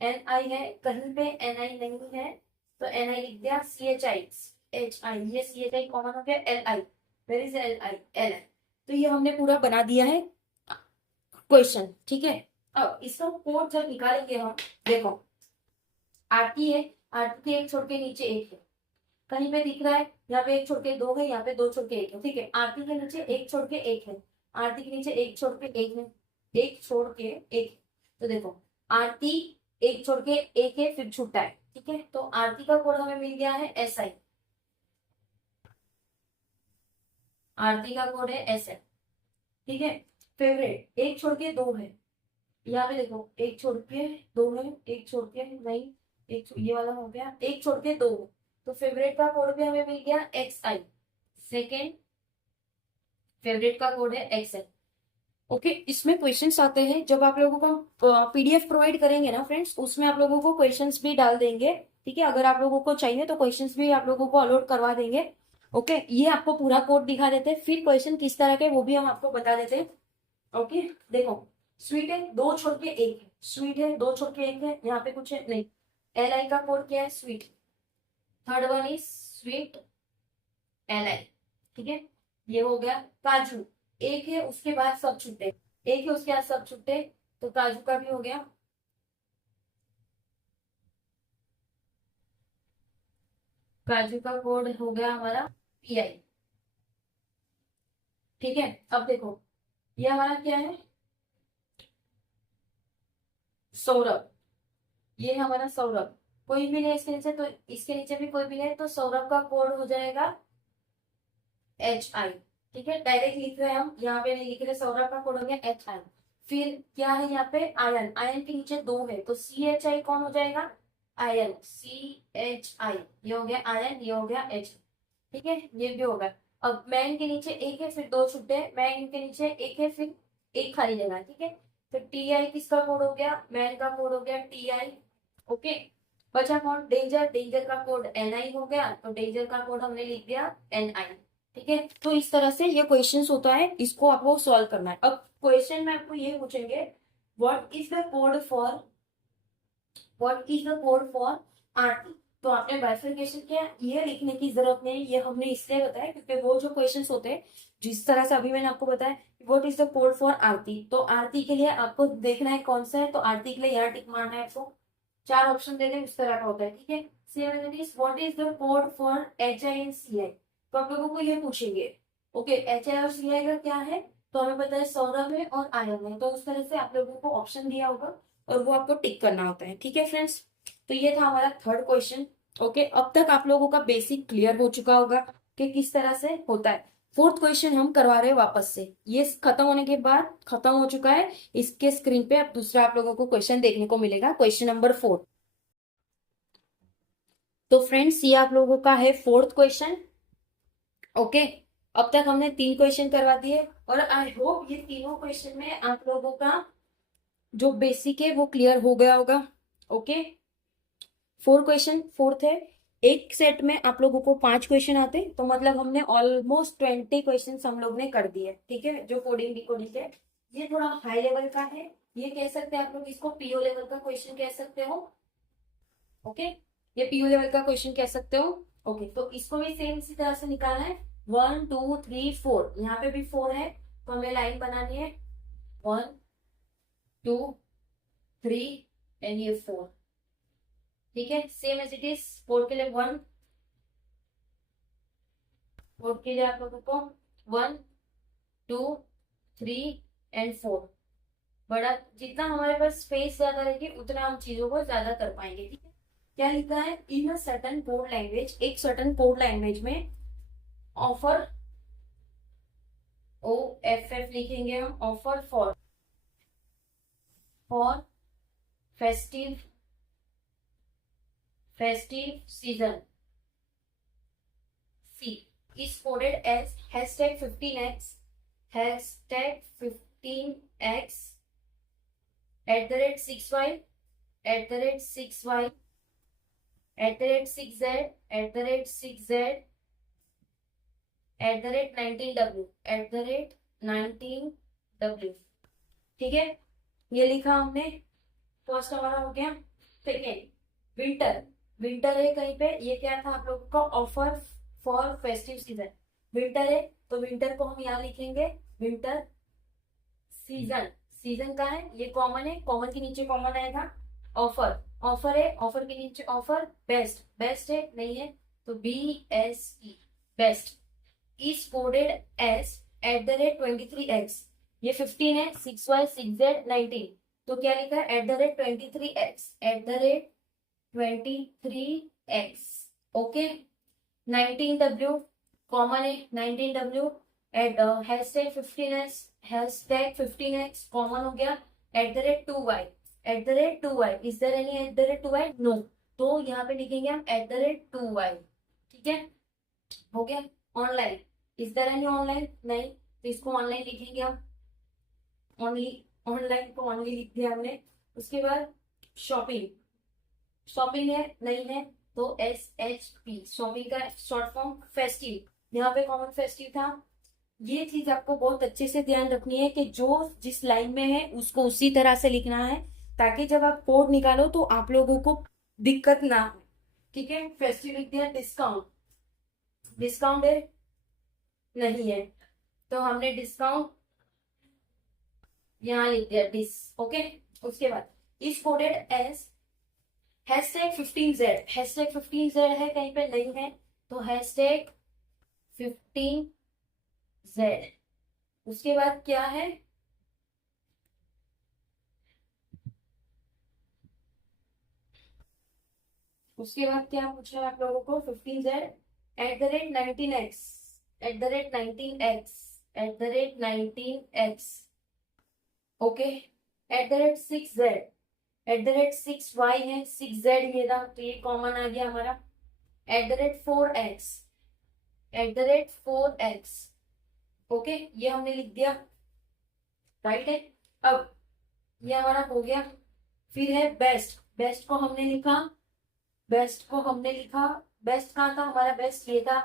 एन आई है, कहीं पे एन आई नहीं है तो एन आई लिख दिया। C H I, H I, ये सी एच आई कॉमन हो गया। L I, where is L I? L I. तो ये हमने पूरा बना दिया है क्वेश्चन। ठीक है, अब इसका कोड जब निकालेंगे हम, देखो आरती है, आरती के एक छोड़ के नीचे एक है, कहीं पे दिख रहा है यहाँ पे एक छोड़ के दो है, यहाँ पे दो छोड़ के एक है। ठीक है, आरती के नीचे एक छोड़ के एक है, आरती के नीचे एक छोड़ के एक है, एक छोड़ के एक। तो देखो आरती एक छोड़ के एक है, फिर छूटा है। ठीक है, तो आरती का कोड हमें मिल गया है एस आई, आरती का कोड है एस आई। ठीक है, फेवरेट एक छोड़ के दो है, यहाँ पे देखो एक छोड़ के दो है, एक छोड़ के नहीं, ये वाला हो गया, एक छोड़ के दो। तो फेवरेट का कोड भी हमें मिल गया एक्स आई। सेकेंड फेवरेट का कोड है एक्स आई। ओके, इसमें क्वेश्चंस आते हैं जब आप लोगों को पीडीएफ प्रोवाइड करेंगे ना फ्रेंड्स, उसमें आप लोगों को क्वेश्चंस भी डाल देंगे। ठीक है, अगर आप लोगों को चाहिए तो क्वेश्चंस भी आप लोगों को अलॉट करवा देंगे। ओके, ये आपको पूरा कोड दिखा देते हैं, फिर क्वेश्चन किस तरह के वो भी हम आपको बता देते हैं। ओके, देखो स्वीट है, दो छोड़ के एक है, स्वीट है, दो छोड़ के एक है, यहाँ पे कुछ है नहीं। एल आई का कोड क्या है? Sweet. Third one is sweet L I. ठीक है, ये हो गया। काजू एक है, उसके बाद सब छुट्टे, एक है उसके बाद सब छुट्टे, तो काजू का भी हो गया। काजू का कोड हो गया हमारा पी आई। ठीक है, अब देखो ये हमारा क्या है? सौरभ, ये हमारा सौरभ, कोई भी नहीं इसके नीचे, तो इसके नीचे भी कोई भी नहीं, तो सौरभ का कोड हो जाएगा एच आई। ठीक है, डायरेक्ट लिख रहे हैं हम, यहाँ पे नहीं लिख रहे, सौरभ का कोड हो गया एच आई। फिर क्या है यहाँ पे? आयन, आयन के नीचे दो है, तो सी एच आई कौन हो जाएगा? आयन, सी एच आई, ये हो गया आयन, ये हो गया एच। ठीक है, ये भी होगा। अब मैन के नीचे एक है, फिर दो छुट्टे, मैन के नीचे एक है, फिर एक खाली जगह है। ठीक है, तो टी आई किसका कोड हो गया? मैन का कोड हो गया टी आई। ओके, बचा कौन? डेंजर, डेंजर का कोड एन आई हो गया, तो डेंजर का कोड हमने लिख दिया एन आई। ठीक है, तो इस तरह से ये क्वेश्चंस होता है, इसको आपको सॉल्व करना है। अब क्वेश्चन में आपको ये पूछेंगे what is the code for, what is the code for Aarti, तो आपने बाइफरकेशन किया, ये लिखने की जरूरत नहीं, ये हमने इसलिए बताया क्योंकि वो जो क्वेश्चंस होते हैं जिस तरह से अभी मैंने आपको बताया what is the code for Aarti, तो आरती के लिए आपको देखना है कौन सा है, तो आरती के लिए यहाँ टिक मारना है आपको। चार ऑप्शन दे दे, उस तरह का होता है। ठीक है, seven is what is the code for H I and C I, तो आप लोगों को ये पूछेंगे। ओके, एच आई और सी आई का क्या है, तो हमें पता है सौरभ है और आयन है, तो उस तरह से आप लोगों को ऑप्शन दिया होगा और वो आपको टिक करना होता है। ठीक है फ्रेंड्स, तो ये था हमारा थर्ड क्वेश्चन। ओके, अब तक आप लोगों का बेसिक क्लियर हो चुका होगा कि किस तरह से होता है। फोर्थ क्वेश्चन हम करवा रहे हैं वापस से, ये खत्म होने के बाद खत्म हो चुका है, इसके स्क्रीन पे अब दूसरा आप लोगों को क्वेश्चन देखने को मिलेगा, क्वेश्चन नंबर 4। तो फ्रेंड्स ये आप लोगों का है फोर्थ क्वेश्चन। ओके, अब तक हमने तीन क्वेश्चन करवा दिए और आई होप ये तीनों क्वेश्चन में आप लोगों का जो बेसिक है वो क्लियर हो गया होगा। ओके, फोर क्वेश्चन, फोर्थ है। एक सेट में आप लोगों को 5 क्वेश्चन आते, तो मतलब हमने ऑलमोस्ट 20 क्वेश्चन हम लोग ने कर दिए। ठीक है, जो कोडिंग डिकोडिंग है ये थोड़ा हाई लेवल का है, ये कह सकते हैं आप लोग इसको पीओ लेवल का क्वेश्चन कह सकते हो। ओके, ये पीओ लेवल का क्वेश्चन कह सकते हो। ओके, तो इसको भी सेम इसी तरह से निकालना है। 1 2 3 4, यहाँ पे भी 4 है, तो हमें लाइन बनानी है 1 2 3 एंड ये 4। ठीक है, सेम एज इट इज। 4 के लिए 1, 4 के लिए आप लोगों को 1 2 3 एंड 4। बड़ा जितना हमारे पास स्पेस ज्यादा रहेगी उतना हम चीजों को ज्यादा कर पाएंगे। ठीक है, क्या लिखा है? In a certain code language, एक सर्टन कोड लैंग्वेज में ऑफर, ओ एफ एफ लिखेंगे हम, offer for festive, festive season C, is coded as hashtag 15x, hashtag 15x at the rate 6y, at the rate 6y, at the rate 6z, at the rate 6z, at the rate 19w, at the rate 19w। ठीक है, ये लिखा हमने। फर्स्ट हमारा हो गया। सेकेंड विंटर, विंटर है कहीं पे, ये क्या था आप लोगों का, offer for festive season. Winter है तो विंटर को हम यहाँ लिखेंगे विंटर सीजन। सीजन का है, ये कॉमन है, कॉमन के नीचे कॉमन आएगा ऑफर। ऑफर है, ऑफर के नीचे ऑफर। बेस्ट, बेस्ट है नहीं है तो BSE, best. Is coded S eight the rate 23x, ये 15 है, 6y 6z 19, तो क्या लिखा है at the rate 23x, eight the rate 23x। Okay, 19w common है, 19w eight hashtag 15x, hashtag 15x common हो गया, at the rate 2y, at the rate 2y। Is there any at the rate 2y? No, तो यहाँ पे लिखेंगे हम एट द रेट 2y। ठीक है, हो गया। Online, is there any online? नहीं, तो इसको ऑनलाइन लिखेंगे हम, ओनली, ऑनलाइन को ऑनली लिख दिया हमने। उसके बाद शॉपिंग, शॉपिंग है नहीं है तो SHP, शॉपिंग का शॉर्ट फॉर्म फेस्टिव, यहाँ पे कॉमन फेस्टिव था। ये चीज आपको बहुत अच्छे से ध्यान रखनी है कि जो जिस लाइन में है उसको उसी तरह से लिखना है, ताकि जब आप कोड निकालो तो आप लोगों को दिक्कत ना हो। ठीक है, फेस्टिव लिख दिया। डिस्काउंट, डिस्काउंट है नहीं है तो हमने डिस्काउंट यहाँ लिख दिया डिस। ओके, उसके बाद is coded as hashtag 15z, hashtag 15z है कहीं पे नहीं है तो हैशटैग 15z। उसके बाद क्या है, उसके बाद क्या पूछ रहा है आप लोगों को, 15z eight the rate 19x, eight the rate 19x, eight the rate 19x। Okay, eight the rate 6z, at the rate 6y है, 6z ये था तो ये कॉमन आ गया हमारा, eight the rate 4x, eight the rate 4x। Okay, ये हमने लिख दिया, राइट है। अब ये हमारा हो गया। फिर है बेस्ट, बेस्ट को हमने लिखा, बेस्ट को हमने लिखा, बेस्ट कहाँ था हमारा, बेस्ट ये था।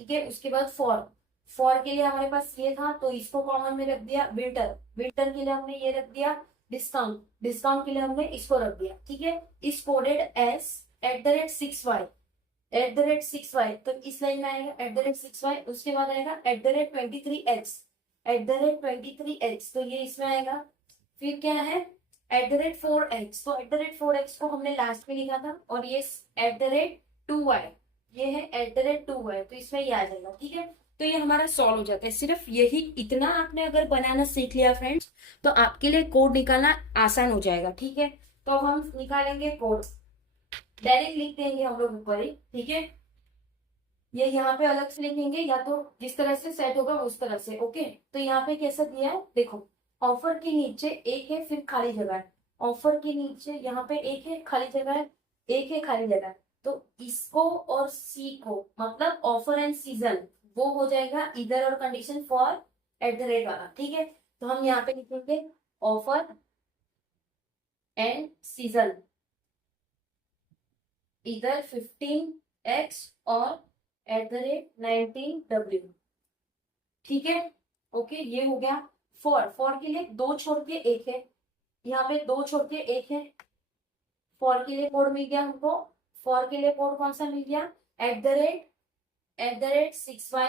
ठीक है, उसके बाद फॉर, फॉर के लिए हमारे पास ये था तो इसको कॉमन में रख दिया। विंटर, विंटर के लिए हमने ये रख दिया। डिस्काउंट, डिस्काउंट के लिए हमने इसको रख दिया। ठीक है, इस coded S eight the rate 6y, eight the rate 6y, तो इस लाइन में आएगा एट द रेट 6y। उसके बाद आएगा eight the rate 23x, eight the rate 23x, तो ये इसमें आएगा। फिर क्या है एट द रेट 4x, तो एट द रेट 4x को हमने लास्ट में लिखा था, और ये एट द रेट 2y, ये है एट द रेट 2y, तो इसमें ये आ जाएगा। ठीक है, तो ये हमारा सॉल्व हो जाता है। सिर्फ यही इतना आपने अगर बनाना सीख लिया फ्रेंड्स तो आपके लिए कोड निकालना आसान हो जाएगा। ठीक है, तो अब हम निकालेंगे कोड, डायरेक्ट लिख देंगे हम लोग ऊपर ही। ठीक है, ये यहाँ पे अलग से लिखेंगे या तो जिस तरह से सेट होगा उस तरह से। ओके, तो यहाँ पे कैसा दिया है देखो, ऑफर के नीचे एक है फिर खाली जगह है, ऑफर के नीचे यहाँ पे एक है खाली जगह है, एक है खाली जगह है, तो इसको और सी को मतलब ऑफर एंड सीजन वो हो जाएगा इधर और condition for eight the rate वाला। ठीक है, तो हम यहाँ पे लिखेंगे ऑफर एंड सीजन इधर 15x और एट द रेट 19w। ठीक है, ओके, ये हो गया। फॉर, फॉर के लिए दो छोड़ के एक है, यहाँ पे दो छोड़ के एक है। फॉर के लिए कोड मिल गया हमको, फॉर के लिए कोड कौन सा मिल गया, at the rate, eight the rate 6y,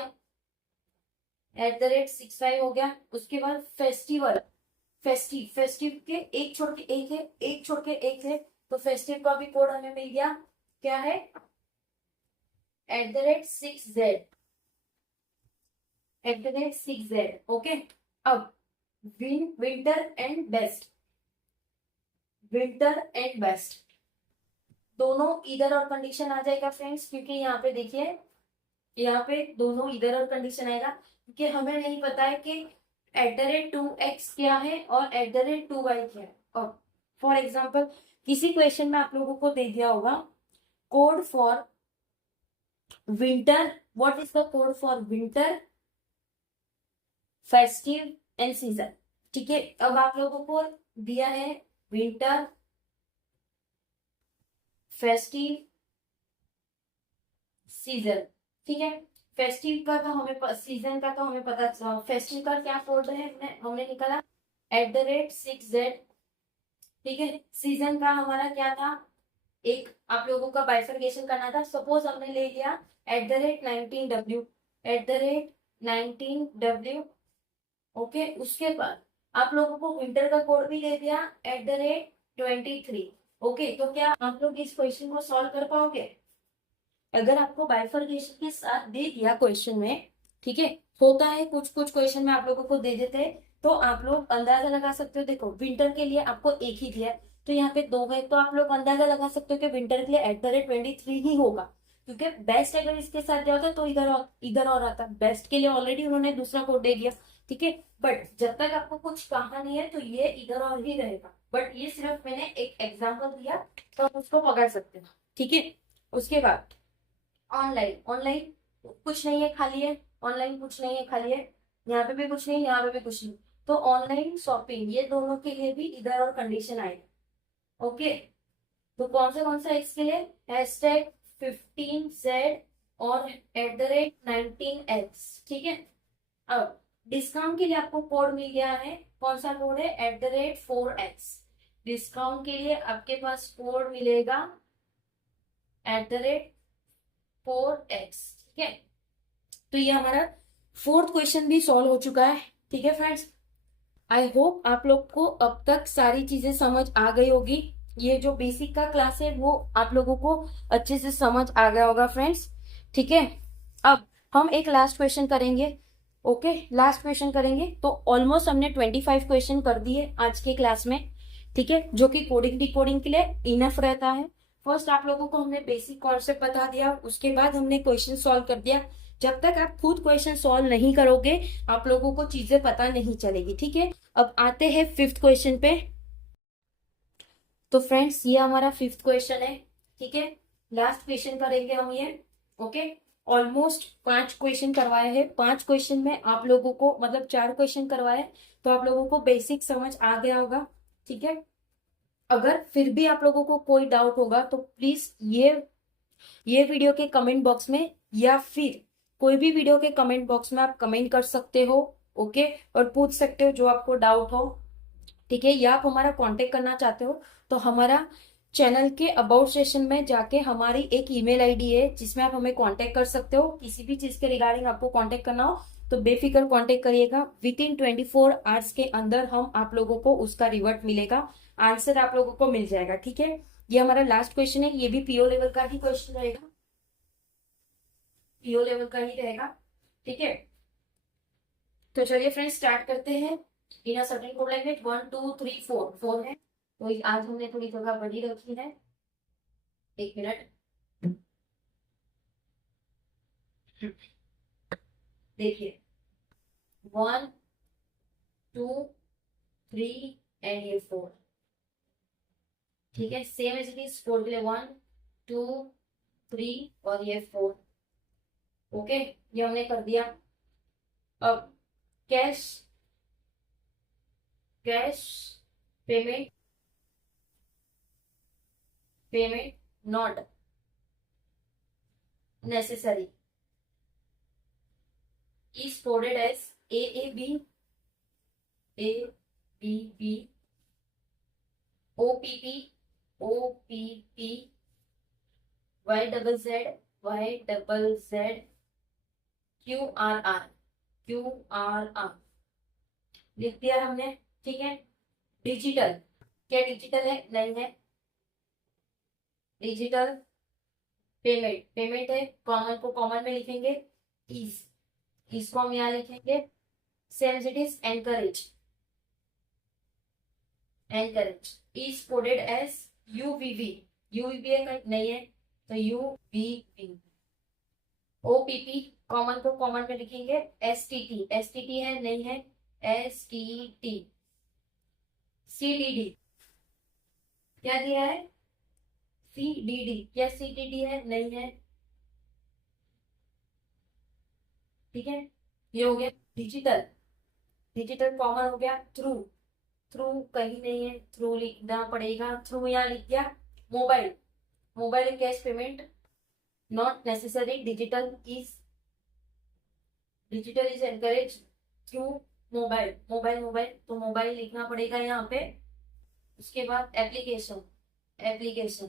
eight the rate 6y हो गया। उसके बाद फेस्टिवल, फेस्टिव, फेस्टिव के एक छोड़ के एक है, एक छोड़ के एक है, तो फेस्टिव का भी कोड हमें मिल गया, क्या है at the rate 6z, at the rate 6z। Okay, अब winter and best, winter and best दोनों इधर और कंडीशन आ जाएगा फ्रेंड्स, क्योंकि यहाँ पे देखिए यहाँ पे दोनों इधर और कंडीशन आएगा, क्योंकि हमें नहीं पता है कि एट द रेट 2x क्या है और एट द रेट 2y क्या है। और फॉर एग्जाम्पल किसी क्वेश्चन में आप लोगों को दे दिया होगा code for winter, what is the code for winter, festive and season. ठीक है, अब आप लोगों को दिया है विंटर, फेस्टिव, सीजन। ठीक है, फेस्टिव का तो हमें, सीजन का तो हमें पता, फेस्टिव का क्या कोड है हमने निकाला @6z। ठीक है, सीजन का हमारा क्या था, एक आप लोगों का बाइफरकेशन करना था। सपोज हमने ले लिया @19w, @19w। ओके, उसके बाद आप लोगों को विंटर का कोड भी दे दिया @23। ओके, तो क्या आप लोग इस क्वेश्चन को सॉल्व कर पाओगे? अगर आपको बाइफरकेशन के साथ दे दिया क्वेश्चन में, ठीक है, होता है कुछ कुछ क्वेश्चन में आप लोगों को दे देते हैं, तो आप लोग अंदाजा लगा सकते हो। देखो विंटर के लिए आपको एक ही दिया है, तो यहाँ पे दो है, तो आप लोग अंदाजा लगा सकते हो कि विंटर के लिए @23 ही होगा, क्योंकि बेस्ट अगर इसके साथ दिया होता तो इधर और आता। बेस्ट के लिए ऑलरेडी उन्होंने दूसरा कोड दे दिया। ठीक है, बट जब तक आपको कुछ कहा नहीं है तो ये इधर और ही रहेगा, बट ये सिर्फ मैंने एक एग्जाम्पल दिया तो आप उसको पकड़ सकते हो। ठीक है, उसके बाद ऑनलाइन, ऑनलाइन कुछ नहीं है, खाली है। ऑनलाइन कुछ नहीं है, खाली है। यहाँ पे भी कुछ नहीं, यहाँ पे भी कुछ नहीं। तो ऑनलाइन शॉपिंग, ये दोनों के लिए भी इधर और कंडीशन आएगी। ओके, तो कौन सा इसके लिए, #15z और @19x। ठीक है, अब डिस्काउंट के लिए आपको कोड मिल गया है, कौन सा कोड है, @4x। डिस्काउंट के लिए आपके पास कोड मिलेगा @4x। ठीक है, तो ये हमारा फोर्थ क्वेश्चन भी सॉल्व हो चुका है। ठीक है फ्रेंड्स, आई होप आप लोग को अब तक सारी चीजें समझ आ गई होगी। ये जो बेसिक का क्लास है वो आप लोगों को अच्छे से समझ आ गया होगा फ्रेंड्स। ठीक है, अब हम एक लास्ट क्वेश्चन करेंगे। ओके, लास्ट क्वेश्चन करेंगे, तो ऑलमोस्ट हमने 25 क्वेश्चन कर दिए आज के क्लास में। ठीक है, जो कि कोडिंग डिकोडिंग के लिए इनफ रहता है। फर्स्ट आप लोगों को हमने बेसिक कॉन्सेप्ट बता दिया, उसके बाद हमने क्वेश्चन सॉल्व कर दिया। जब तक आप खुद क्वेश्चन सॉल्व नहीं करोगे आप लोगों को चीजें पता नहीं चलेगी। ठीक है, अब आते हैं फिफ्थ क्वेश्चन पे। तो फ्रेंड्स ये हमारा फिफ्थ क्वेश्चन है। ठीक है, लास्ट क्वेश्चन करेंगे हम ये। ओके, ऑलमोस्ट 5 क्वेश्चन करवाए हैं। 5 क्वेश्चन में आप लोगों को, मतलब 4 क्वेश्चन करवाए, तो आप लोगों को बेसिक समझ आ गया होगा। ठीक है, अगर फिर भी आप लोगों को कोई डाउट होगा तो प्लीज ये वीडियो के कमेंट बॉक्स में, या फिर कोई भी वीडियो के कमेंट बॉक्स में आप कमेंट कर सकते हो। ओके, और पूछ सकते हो जो आपको डाउट हो। ठीक है, या आप हमारा कांटेक्ट करना चाहते हो तो हमारा चैनल के अबाउट सेशन में जाके हमारी एक ईमेल आईडी है जिसमें आप हमें कांटेक्ट कर सकते हो। किसी भी चीज के रिगार्डिंग आपको कांटेक्ट करना हो तो बेफिक्र कांटेक्ट करिएगा। विद इन 24 आवर्स के अंदर हम आप लोगों को उसका रिवर्ट मिलेगा, आंसर आप लोगों को मिल जाएगा। ठीक है, ये हमारा लास्ट क्वेश्चन है, ये भी पीओ लेवल का ही क्वेश्चन रहेगा, पीओ लेवल का ही रहेगा। ठीक है, तो चलिए फ्रेंड्स स्टार्ट करते हैं। इन सर्टेन कोड लैंग्वेज 1 2 3 4 4 है, तो आज हमने थोड़ी जगह बड़ी रखी है। एक मिनट, देखिए 1 2 3 एंड ये 4। ठीक है, सेम एज इट इज 4 के लिए 1 2 3 और ये 4। ओके, ये हमने कर दिया। अब cash, cash payment, payment not necessary is coded as AAB, ABB, OPP, OPP, YZZ, YZZ, QRR, QRR लिख दिया हमने। ठीक है, डिजिटल, क्या डिजिटल है, नहीं है। डिजिटल पेमेंट, पेमेंट है, कॉमन को कॉमन में लिखेंगे, इज, इसको हम यहाँ लिखेंगे। Same it is encourage, encourage is coded as UVV, UVV है नहीं है तो UVV। OPP कॉमन को कॉमन में लिखेंगे, STT, STT है नहीं है, STT। CDD क्या दिया है, CDD, क्या CDD है नहीं है, ठीक है, ये हो गया डिजिटल। डिजिटल कॉमन हो गया। थ्रू, थ्रू कहीं नहीं है, थ्रू लिखना पड़ेगा, थ्रू यहाँ लिख दिया। Mobile, mobile cash payment not necessary, digital is encourage through mobile, mobile mobile, तो मोबाइल लिखना पड़ेगा यहाँ पे। उसके बाद एप्लीकेशन, एप्लीकेशन,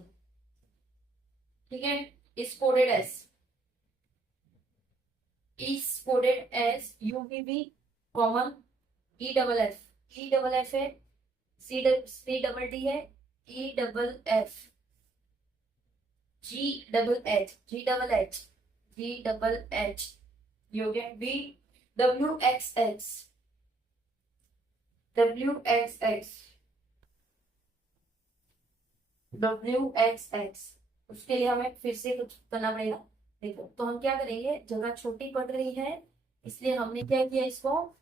ठीक है, is coded as, is coded as यूवीवी common, E double F, E double F है, सी डबल डी है, E double F, G double H, G double H, G double H, ये हो गया। B W X X, W X X, W X X, उसके लिए हमें फिर से कुछ करना पड़ेगा। देखो तो हम क्या करेंगे, जगह छोटी पड़ रही है इसलिए हमने क्या किया, इसको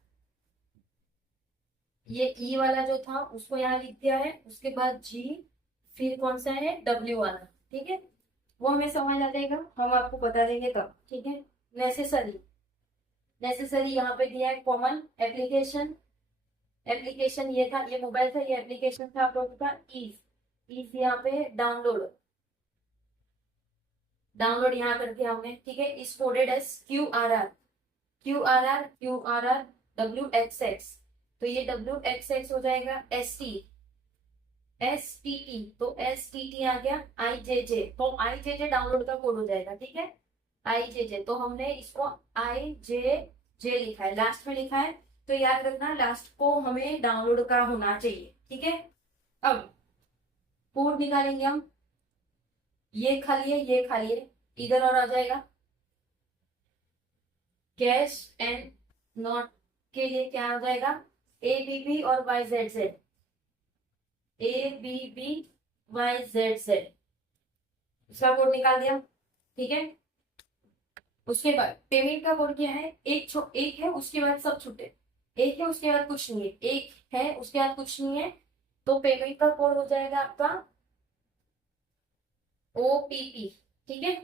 ये ई वाला जो था उसको यहाँ लिख दिया है, उसके बाद जी, फिर कौन सा है डब्ल्यू वाला, ठीक है, वो हमें समझ आ जाएगा, हम आपको बता देंगे तब, ठीक है। नेसेसरी, नेसेसरी यहाँ पे दिया है कॉमन, एप्लीकेशन, एप्लीकेशन ये था, ये मोबाइल था, ये एप्लीकेशन था आप लोगों का। इज, इज यहाँ पे डाउनलोड, डाउनलोड यहाँ करके हमने, ठीक है। Is coded as Q R R, Q R R, Q R R, W X X, तो ये डब्ल्यू एक्स एक्स हो जाएगा S T, S T T, तो एस टी टी आ गया। आई जे जे, तो आई जे जे डाउनलोड का कोड हो जाएगा, ठीक है। आई जे जे, तो हमने इसको आई जे जे लिखा है, लास्ट में लिखा है, तो याद रखना लास्ट को हमें डाउनलोड का होना चाहिए, ठीक है। अब कोड निकालेंगे हम, ये खा लिए, ये खा लिए, इधर और आ जाएगा। कैश एंड नॉट के लिए क्या हो जाएगा, ए बी बी और Y Z Z, A B B Y Z Z, उसका कोड निकाल दिया, ठीक है। उसके बाद पेमेंट का कोड क्या है, एक है उसके बाद सब छूटे, एक है उसके बाद कुछ नहीं है, एक है उसके बाद कुछ नहीं है, तो पेमेंट का कोड हो जाएगा आपका ओपीपी, ठीक है।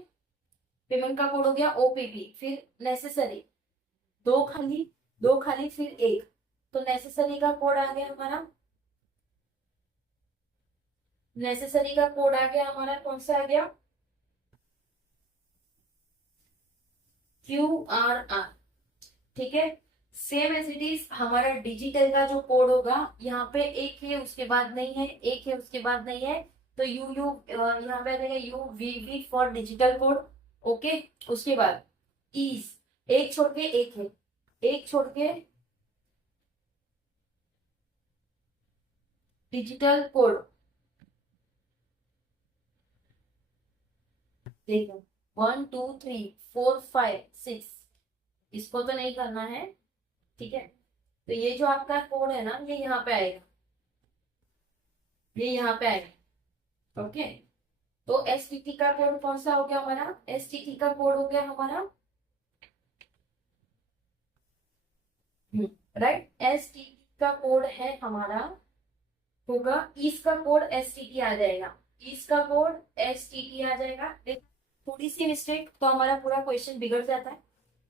पेमेंट का कोड हो गया ओपीपी, फिर नेसेसरी, दो खाली, दो खाली फिर एक, तो नेसेसरी का कोड आ गया हमारा, नेसेसरी का कोड आ गया हमारा, कौन सा आ गया, क्यू आर आर, ठीक है। सेम एज इट इज हमारा डिजिटल का जो कोड होगा, यहाँ पे एक है उसके बाद नहीं है, एक है उसके बाद नहीं है, तो यू यू यहाँ पे आ जाएगा U V V for digital code, okay. उसके बाद इज, एक छोड़ के एक है, एक छोड़ के डिजिटल कोड, देखो 1 2 3 4 5 6, इसको तो नहीं करना है, ठीक है। तो ये जो आपका कोड है ना, ये यहाँ पे आएगा, ये यहाँ पे आएगा, ओके। तो एस टी टी का कोड कौन सा हो गया हमारा, एस टी टी का कोड हो गया हमारा, राइट, एस टी टी का कोड है हमारा, होगा इसका कोड एस टी टी आ जाएगा, इसका कोड एस टी टी आ जाएगा। थोड़ी सी मिस्टेक तो हमारा पूरा क्वेश्चन बिगड़ जाता है,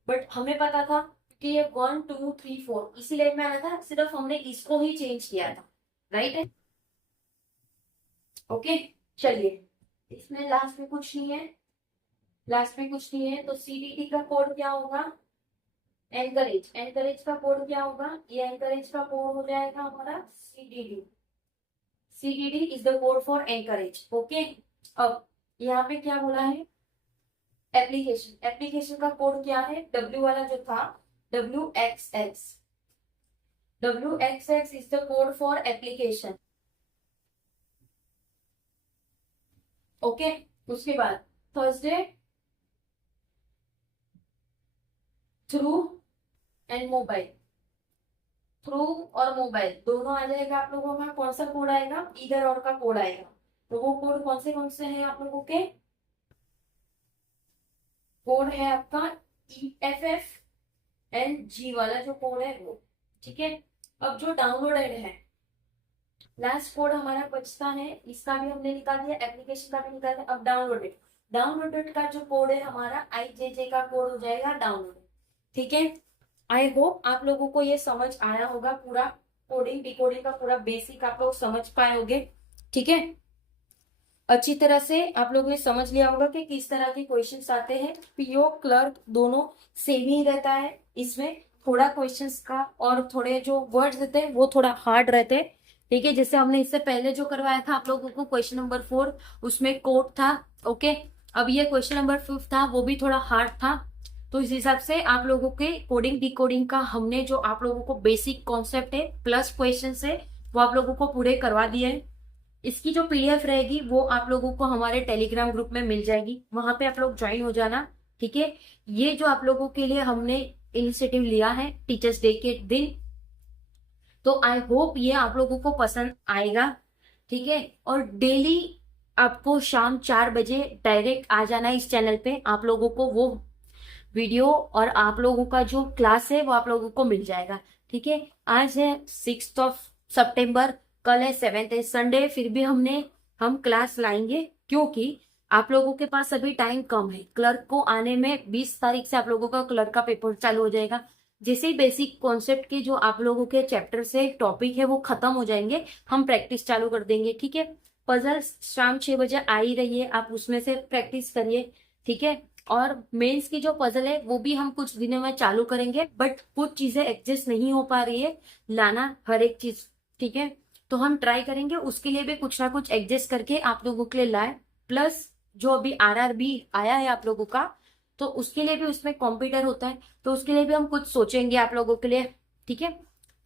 बट हमें पता था कि ये 1 2 3 4 इसी लाइन में आया था, सिर्फ हमने इसको ही चेंज किया था, राइट है, ओके। चलिए, इसमें लास्ट में कुछ नहीं है, लास्ट में कुछ नहीं है, तो सीडीडी का कोड क्या होगा, एनकरेज, एनकरेज का कोड क्या होगा, ये एनकरेज का कोड हो जाएगा हमारा CDD, CDD is the code for encourage, okay. अब यहाँ पे क्या बोला है, एप्लीकेशन, एप्लीकेशन का कोड क्या है, डब्ल्यू वाला जो था, W X X, W X x is the code for application, okay. उसके बाद Thursday, through and mobile, through और मोबाइल दोनों आ जाएगा आप लोगों का, कौन सा कोड आएगा, इधर और का कोड आएगा, तो वो कोड कौन से हैं आप लोगों के, कोड है आपका E F F N G वाला जो कोड है वो, ठीक है। अब जो डाउनलोडेड है, लास्ट कोड हमारा बचता है, इसका भी हमने निकाल दिया, एप्लीकेशन का भी निकाल दिया। अब डाउनलोडेड, डाउनलोडेड का जो कोड है हमारा आई जे जे का कोड हो जाएगा डाउनलोडेड, ठीक है। आई होप आप लोगों को ये समझ आया होगा, पूरा कोडिंग डिकोडिंग का पूरा बेसिक आप लोग समझ पाए होंगे। ठीक है, अच्छी तरह से आप लोगों ने समझ लिया होगा कि किस तरह के क्वेश्चंस आते हैं। पीओ क्लर्क दोनों सेम ही रहता है, इसमें थोड़ा क्वेश्चंस का और थोड़े जो वर्ड्स रहते हैं वो थोड़ा हार्ड रहते हैं। ठीक है, जैसे हमने इससे पहले जो करवाया था आप लोगों को क्वेश्चन नंबर 4, उसमें कोड था। ओके, अब ये क्वेश्चन नंबर 5 था, वो भी थोड़ा हार्ड था। तो इस हिसाब से आप लोगों के कोडिंग डिकोडिंग का हमने जो आप लोगों को बेसिक कॉन्सेप्ट है प्लस क्वेश्चन है वो आप लोगों को पूरे करवा दिए हैं। इसकी जो पीडीएफ रहेगी वो आप लोगों को हमारे टेलीग्राम ग्रुप में मिल जाएगी, वहां पे आप लोग ज्वाइन हो जाना। ठीक है, ये जो आप लोगों के लिए हमने इनिशिएटिव लिया है टीचर्स डे के दिन, तो आई होप ये आप लोगों को पसंद आएगा। ठीक है, और डेली आपको शाम 4 बजे डायरेक्ट आ जाना है इस चैनल पे, आप लोगों को वो वीडियो और आप लोगों का जो क्लास है वो आप लोगों को मिल जाएगा। ठीक है, आज है 6 सितंबर, कल है 7 है संडे, फिर भी हम क्लास लाएंगे क्योंकि आप लोगों के पास अभी टाइम कम है। क्लर्क को आने में 20 तारीख से आप लोगों का क्लर्क का पेपर चालू हो जाएगा। जैसे ही बेसिक कॉन्सेप्ट के जो आप लोगों के चैप्टर से टॉपिक है वो खत्म हो जाएंगे, हम प्रैक्टिस चालू कर देंगे। ठीक है, पजल शाम 6 बजे आ ही रही है, आप उसमें से प्रैक्टिस करिए। ठीक है, और मेंस की जो पजल है वो भी हम कुछ दिनों में चालू करेंगे, बट कुछ चीजें एडजस्ट नहीं हो पा रही है लाना हर एक चीज। ठीक है, तो हम ट्राई करेंगे उसके लिए भी कुछ ना कुछ एडजस्ट करके आप लोगों के लिए लाए। प्लस जो अभी आरआरबी आया है आप लोगों का, तो उसके लिए भी उसमें कंप्यूटर होता है, तो उसके लिए भी हम कुछ सोचेंगे आप लोगों के लिए। ठीक है,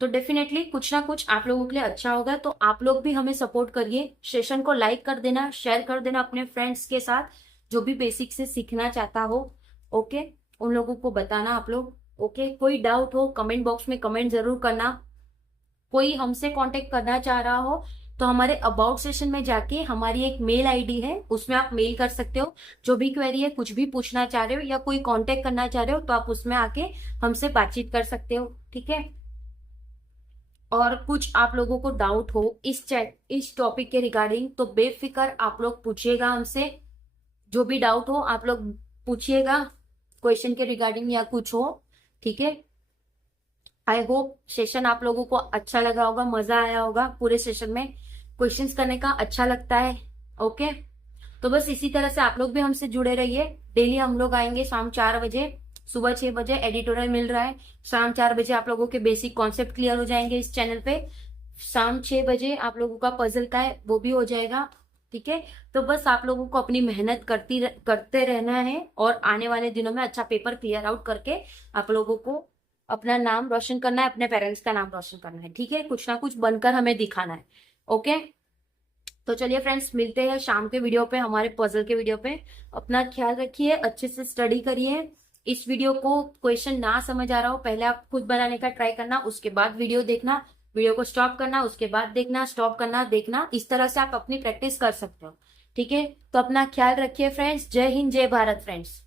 तो डेफिनेटली कुछ ना कुछ आप लोगों के लिए अच्छा होगा, तो आप लोग भी हमें सपोर्ट करिए। सेशन को लाइक कर देना, शेयर कर देना अपने फ्रेंड्स के साथ जो भी बेसिक से सीखना चाहता हो। ओके, उन लोगों को बताना आप लोग। ओके, कोई डाउट हो कमेंट बॉक्स में कमेंट जरूर करना। कोई हमसे कांटेक्ट करना चाह रहा हो तो हमारे अबाउट सेशन में जाके हमारी एक मेल आईडी है, उसमें आप मेल कर सकते हो। जो भी क्वेरी है, कुछ भी पूछना चाह रहे हो या कोई कांटेक्ट करना चाह रहे हो तो आप उसमें आके हमसे बातचीत कर सकते हो। ठीक है, और कुछ आप लोगों को डाउट हो इस टॉपिक के रिगार्डिंग तो बेफिक्र आप लोग पूछिएगा हमसे। जो भी डाउट हो आप लोग पूछिएगा, क्वेश्चन के रिगार्डिंग या कुछ हो। ठीक है, आई होप सेशन आप लोगों को अच्छा लगा होगा, मजा आया होगा। पूरे सेशन में क्वेश्चंस करने का अच्छा लगता है। ओके, तो बस इसी तरह से आप लोग भी हमसे जुड़े रहिए। डेली हम लोग आएंगे शाम 4 बजे, सुबह 6 बजे एडिटोरियल मिल रहा है, शाम 4 बजे आप लोगों के बेसिक कॉन्सेप्ट क्लियर हो जाएंगे इस चैनल पे। शाम 6 बजे आप लोगों का पजल का है वो भी हो जाएगा। ठीक है, तो बस आप लोगों को अपनी मेहनत करते रहना है और आने वाले दिनों में अच्छा पेपर क्लियर आउट करके आप लोगों को अपना नाम रोशन करना है, अपने पेरेंट्स का नाम रोशन करना है। ठीक है, कुछ ना कुछ बनकर हमें दिखाना है। ओके, तो चलिए फ्रेंड्स, मिलते हैं शाम के वीडियो पे, हमारे पजल के वीडियो पे। अपना ख्याल रखिए, अच्छे से स्टडी करिए। इस वीडियो को क्वेश्चन ना समझ आ रहा हो, पहले आप खुद बनाने का ट्राई करना, उसके बाद वीडियो देखना, वीडियो को स्टॉप करना, उसके बाद देखना, स्टॉप करना, देखना। इस तरह से आप अपनी प्रैक्टिस कर सकते हो। ठीक है, तो अपना ख्याल रखिए फ्रेंड्स। जय हिंद, जय भारत फ्रेंड्स।